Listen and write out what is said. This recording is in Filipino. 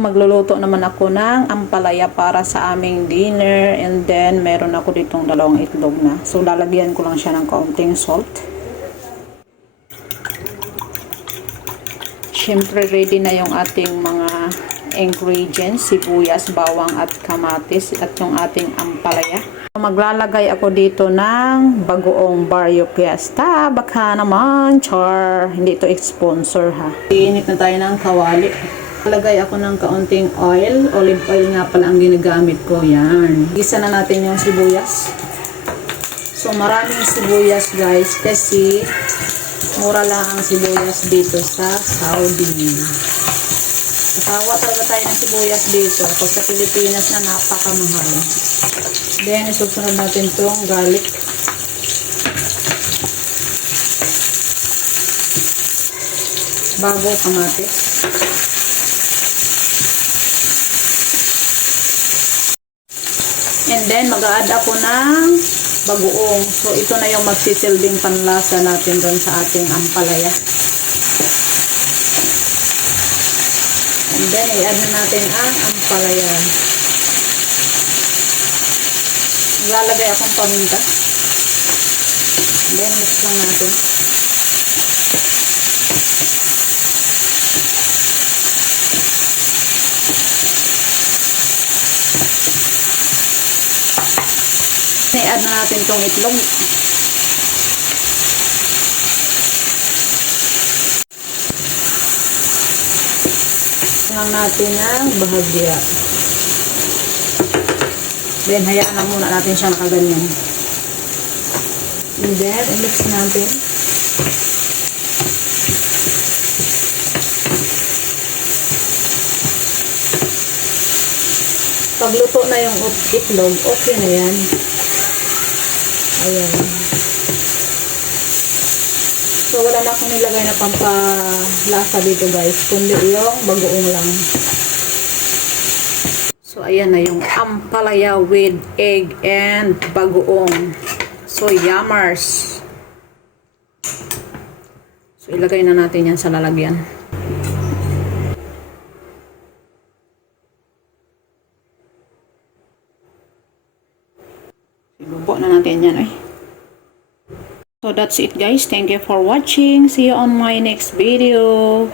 Magluluto naman ako ng ampalaya para sa aming dinner, and then meron ako ditong dalawang itlog na. So lalagyan ko lang siya ng kaunting salt. Siyempre ready na yung ating mga ingredients, sibuyas, bawang at kamatis at yung ating ampalaya. Maglalagay ako dito ng bagoong Barrio Fiesta. Baka naman, char. Hindi ito sponsor ha. Iinit na tayo ng kawali. Lagay ako ng kaunting oil. Olive oil nga pala ang ginagamit ko. Yan. Gisa na natin yung sibuyas. So maraming sibuyas guys kasi mura lang ang sibuyas dito sa Saudi. Kasawa talaga tayo ng sibuyas dito. Pag sa Pilipinas na napakamahal. Then isusunod natin itong garlic. Bago kamatis. And then, mag-a-add ako ng bagoong. So, ito na yung magsisilbing panlasa natin doon sa ating ampalaya. And then, i-add na natin ang ampalaya. Maglalagay akong paminta. And then, mix lang natin. I-add na natin itong itlog. Lang natin ang bahagya. Then, hayaan lang muna natin siya nakaganyan. And then, i-mix natin. Pagluto na yung itlog, okay na yan. Ayan. So, wala na akong nilagay na pampalasa dito guys, kundi yung bagoong lang. So, ayan na yung ampalaya with egg and bagoong. So, yummers. So, ilagay na natin yan sa lalagyan. Ibubo na natin yan eh. So that's it guys. Thank you for watching. See you on my next video.